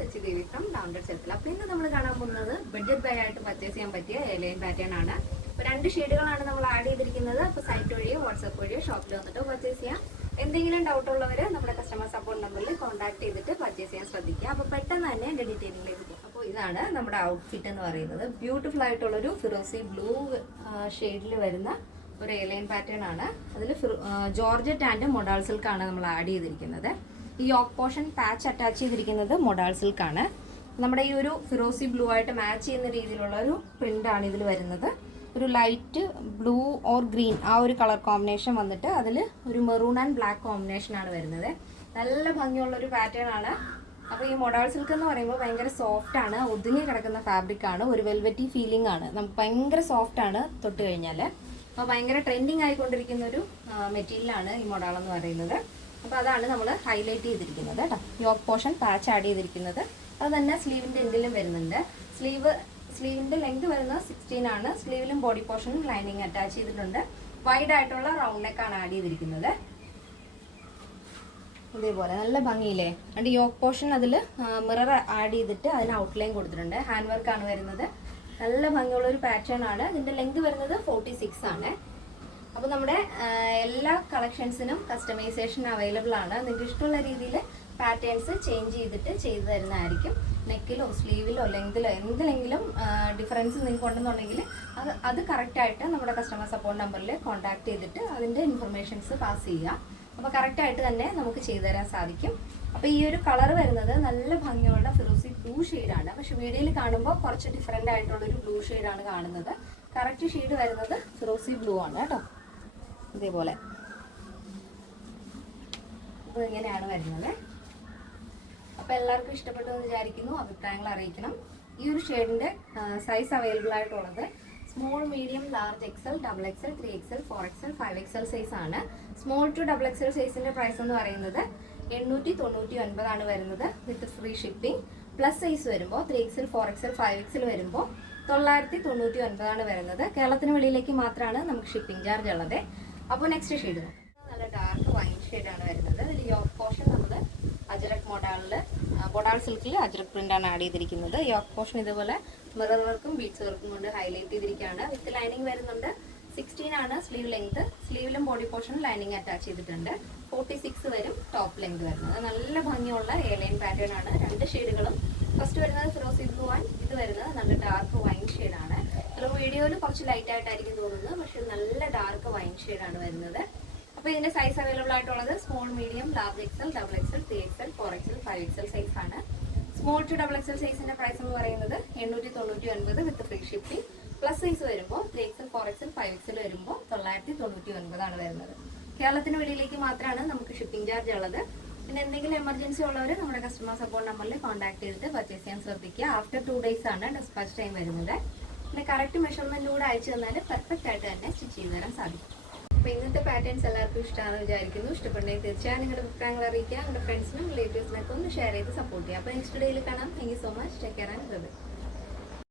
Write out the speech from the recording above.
Sachi Devi from download ചെറുക്കൽ. അപ്പോൾ ഇന്ന് നമ്മൾ കാണാൻ പോകുന്നത് ബഡ്ജറ്റ് ബൈ ആയിട്ട് പർച്ചേസ് ചെയ്യാൻ പറ്റിയ എലൈൻ പാറ്റേൺ ആണ്. ഇപ്പോൾ 2 ഷെയ്ഡുകളാണ് നമ്മൾ ആഡ് ചെയ്തിരിക്കുന്നത്. അപ്പോൾ സൈറ്റ് വഴിയോ വാട്സാപ്പ് വഴിയോ ഷോപ്പിൽ വന്നിട്ട് പർച്ചേസ് ചെയ്യാം. എന്തെങ്കിലും ഡൗട്ട് ഉള്ളവർ നമ്മുടെ കസ്റ്റമർ സപ്പോർട്ട് നമ്പറിൽ കോൺടാക്ട് ചെയ്തിട്ട് പർച്ചേസ് ചെയ്യാൻ ശ്രദ്ധിക്കുക. അപ്പോൾ പെട്ടെന്ന് തന്നെ എൻ്റെ ഡീറ്റെയിലിലേക്ക് പോകും. അപ്പോൾ ഇതാണ് നമ്മുടെ ഔട്ട്ഫിറ്റ് എന്ന് പറയുന്നത്. ബ്യൂട്ടിഫുൾ ആയിട്ടുള്ളൊരു ഫിറോസി ബ്ലൂ ഷെയ്ഡിൽ വരുന്ന ഒരു എലൈൻ പാറ്റേൺ ആണ്. അതിൽ ജോർജറ്റ് ആൻഡ് മൊഡാൾ സിൽക്കാണ് നമ്മൾ ആഡ് ചെയ്തിരിക്കുന്നത്. ഈ യോക്ക് പോർഷൻ പാച്ച് അറ്റാച്ച് ചെയ്തിരിക്കുന്നത് മൊഡാൾ സിൽക്കാണ്. നമ്മുടെ ഈ ഒരു ഫിറോസി ബ്ലൂ ആയിട്ട് മാച്ച് ചെയ്യുന്ന രീതിയിലുള്ള ഒരു പ്രിൻ്റാണ് ഇതിൽ വരുന്നത്. ഒരു ലൈറ്റ് ബ്ലൂ ഓർ ഗ്രീൻ ആ ഒരു കളർ കോമ്പിനേഷൻ വന്നിട്ട് അതിൽ ഒരു മെറൂൺ ആൻഡ് ബ്ലാക്ക് കോമ്പിനേഷനാണ് വരുന്നത്. നല്ല ഭംഗിയുള്ളൊരു പാറ്റേൺ ആണ്. അപ്പോൾ ഈ മൊഡാൾ സിൽക്ക് എന്ന് പറയുമ്പോൾ ഭയങ്കര സോഫ്റ്റ് ആണ്, ഒതുങ്ങി കിടക്കുന്ന ഫാബ്രിക് ആണ്, ഒരു വെൽവെറ്റി ഫീലിംഗ് ആണ്. നമുക്ക് ഭയങ്കര സോഫ്റ്റ് ആണ് തൊട്ട് കഴിഞ്ഞാൽ. അപ്പോൾ ഭയങ്കര ട്രെൻഡിങ് ആയിക്കൊണ്ടിരിക്കുന്ന ഒരു മെറ്റീരിയലാണ് ഈ മൊഡാൾ എന്ന് പറയുന്നത്. അപ്പോൾ അതാണ് നമ്മൾ ഹൈലൈറ്റ് ചെയ്തിരിക്കുന്നത് കേട്ടോ. യോക്ക് പോർഷൻ പാച്ച് ആഡ് ചെയ്തിരിക്കുന്നത്. അത് തന്നെ സ്ലീവിൻ്റെ എൻഡിലും വരുന്നുണ്ട്. സ്ലീവിൻ്റെ ലെങ്ത് വരുന്നത് 16 ആണ്. സ്ലീവിലും ബോഡി പോർഷനും ലൈനിങ് അറ്റാച്ച് ചെയ്തിട്ടുണ്ട്. വൈഡ് ആയിട്ടുള്ള റൗണ്ട് നെക്കാണ് ആഡ് ചെയ്തിരിക്കുന്നത്. ഇതേപോലെ നല്ല ഭംഗിയില്ലേ. അതിൻ്റെ യോക്ക് പോർഷൻ അതിൽ മിറർ ആഡ് ചെയ്തിട്ട് അതിന് ഔട്ട്ലൈൻ കൊടുത്തിട്ടുണ്ട്. ഹാൻഡ് വർക്കാണ് വരുന്നത്. നല്ല ഭംഗിയുള്ളൊരു പാറ്റേൺ ആണ്. ഇതിൻ്റെ ലെങ്ത് വരുന്നത് 46 ആണ്. അപ്പോൾ നമ്മുടെ എല്ലാ കളക്ഷൻസിനും കസ്റ്റമൈസേഷൻ അവൈലബിൾ ആണ്. നിങ്ങൾക്ക് ഇഷ്ടമുള്ള രീതിയിൽ പാറ്റേൺസ് ചേഞ്ച് ചെയ്തിട്ട് ചെയ്തു തരുന്നതായിരിക്കും. നെക്കിലോ സ്ലീവിലോ ലെങ്തിലോ എന്തിലെങ്കിലും ഡിഫറൻസ് നിങ്ങൾക്ക് ഉണ്ടെന്നുണ്ടെങ്കിൽ അത് കറക്റ്റായിട്ട് നമ്മുടെ കസ്റ്റമർ സപ്പോർട്ട് നമ്പറിൽ കോൺടാക്ട് ചെയ്തിട്ട് അതിൻ്റെ ഇൻഫർമേഷൻസ് പാസ് ചെയ്യുക. അപ്പോൾ കറക്റ്റായിട്ട് തന്നെ നമുക്ക് ചെയ്തു തരാൻ സാധിക്കും. അപ്പോൾ ഈ ഒരു കളർ വരുന്നത് നല്ല ഭംഗിയുള്ള ഫിറോസി ബ്ലൂ ഷെയ്ഡാണ്. പക്ഷെ വീഡിയോയിൽ കാണുമ്പോൾ കുറച്ച് ഡിഫറെൻ്റ് ആയിട്ടുള്ളൊരു ബ്ലൂ ഷെയ്ഡാണ് കാണുന്നത്. കറക്റ്റ് ഷെയ്ഡ് വരുന്നത് ഫിറോസി ബ്ലൂ ആണ് കേട്ടോ. ഇതേപോലെ അപ്പോൾ ഇങ്ങനെയാണ് വരുന്നത്. അപ്പോൾ എല്ലാവർക്കും ഇഷ്ടപ്പെട്ടു എന്ന് വിചാരിക്കുന്നു. അഭിപ്രായങ്ങൾ അറിയിക്കണം. ഈ ഒരു ഷെയ്ഡിൻ്റെ സൈസ് അവൈലബിൾ ആയിട്ടുള്ളത് small, medium, large, XL, double XL, 3XL, 4XL, 5XL size ആണ്. സ്മോൾ ടു ഡബിൾ എക്സൽ സൈസിൻ്റെ പ്രൈസ് എന്ന് പറയുന്നത് 899 ആണ് വരുന്നത് with free shipping. Plus size വരുമ്പോൾ 3XL, 4XL, 5XL വരുമ്പോൾ 999 ആണ് വരുന്നത്. കേരളത്തിന് വെളിയിലേക്ക് മാത്രമാണ് നമുക്ക് ഷിപ്പിംഗ് ചാർജ് ഉള്ളത്. അപ്പോൾ നെക്സ്റ്റ് ഷെയ്ഡ് നല്ല ഡാർക്ക് വൈൻ ഷെയ്ഡാണ് വരുന്നത്. അതിൽ യോക്ക് പോർഷൻ നമ്മൾ അജ്രക് മൊഡാൾ സിൽക്കിൽ അജ്രക് പ്രിൻ്റാണ് ആഡ് ചെയ്തിരിക്കുന്നത്. യോക്ക് പോർഷൻ ഇതുപോലെ മിറർ വർക്കും ബീഡ്സ് വർക്കും കൊണ്ട് ഹൈലൈറ്റ് ചെയ്തിരിക്കുകയാണ്. വിത്ത് ലൈനിങ് വരുന്നുണ്ട്. 16 ആണ് സ്ലീവ് ലെങ്ത്. സ്ലീവിലും ബോഡി പോർഷനും ലൈനിങ് അറ്റാച്ച് ചെയ്തിട്ടുണ്ട്. 46 വരും ടോപ്പ് ലെങ്ത് വരുന്നത്. നല്ല ഭംഗിയുള്ള എലൈൻ പാറ്റേൺ ആണ്. 2 ഷെയ്ഡുകളും. ഫസ്റ്റ് വരുന്നത് ഫിറോസി ബ്ലൂ ആൻഡ് ഇത് വരുന്നത് നല്ല ഡാർക്ക് വൈൻ ഷെയ്ഡാണ്. ചില വീഡിയോയിൽ കുറച്ച് ലൈറ്റ് ആയിട്ടായിരിക്കും തോന്നുന്നത്, പക്ഷെ നല്ല ഡാർക്ക് വൈൻ ഷെയ്ഡാണ് വരുന്നത്. അപ്പോൾ ഇതിൻ്റെ സൈസ് അവൈലബിൾ ആയിട്ടുള്ളത് small, medium, large XL, double XL, 3XL, 4XL, 5XL size ആണ്. സ്മോൾ ടു ഡബിൾ എക്സൽ സൈസിൻ്റെ പ്രൈസ് എന്ന് പറയുന്നത് 899 with free shipping. Plus size വരുമ്പോൾ 3XL, 4XL, 5XL വരുമ്പോൾ 999 ആണ് വരുന്നത്. കേരളത്തിന് വെളിയിലേക്ക് മാത്രമാണ് നമുക്ക് ഷിപ്പിംഗ് ചാർജ് ഉള്ളത്. പിന്നെ എന്തെങ്കിലും എമർജൻസി ഉള്ളവർ നമ്മുടെ കസ്റ്റമർ സപ്പോർട്ട് നമ്പറിൽ കോൺടാക്ട് ചെയ്തിട്ട് പർച്ചേസ് ചെയ്യാൻ ശ്രദ്ധിക്കുക. ആഫ്റ്റർ 2 days ആണ് ഡിസ്പാച്ച് ടൈം വരുന്നത്. പിന്നെ കറക്റ്റ് മെഷർമെൻറ്റ് കൂടെ അയച്ചു തന്നാൽ പെർഫെക്റ്റ് ആയിട്ട് തന്നെ സ്റ്റിച്ച് ചെയ്ത് തരാൻ സാധിക്കും. അപ്പോൾ ഇന്നത്തെ പാറ്റേൺസ് എല്ലാവർക്കും ഇഷ്ടമാണെന്ന് വിചാരിക്കുന്നു. ഇഷ്ടപ്പെടുന്നെങ്കിൽ തീർച്ചയായും നിങ്ങളുടെ അഭിപ്രായങ്ങൾ അറിയിക്കുക. നിങ്ങളുടെ ഫ്രണ്ട്സിനും റിലേറ്റീവ്സിനൊക്കെ ഒന്ന് ഷെയർ ചെയ്ത് സപ്പോർട്ട് ചെയ്യുക. അപ്പോൾ നെക്സ്റ്റ് ഡേയിൽ കാണാം. Thank you so much. Take care and by.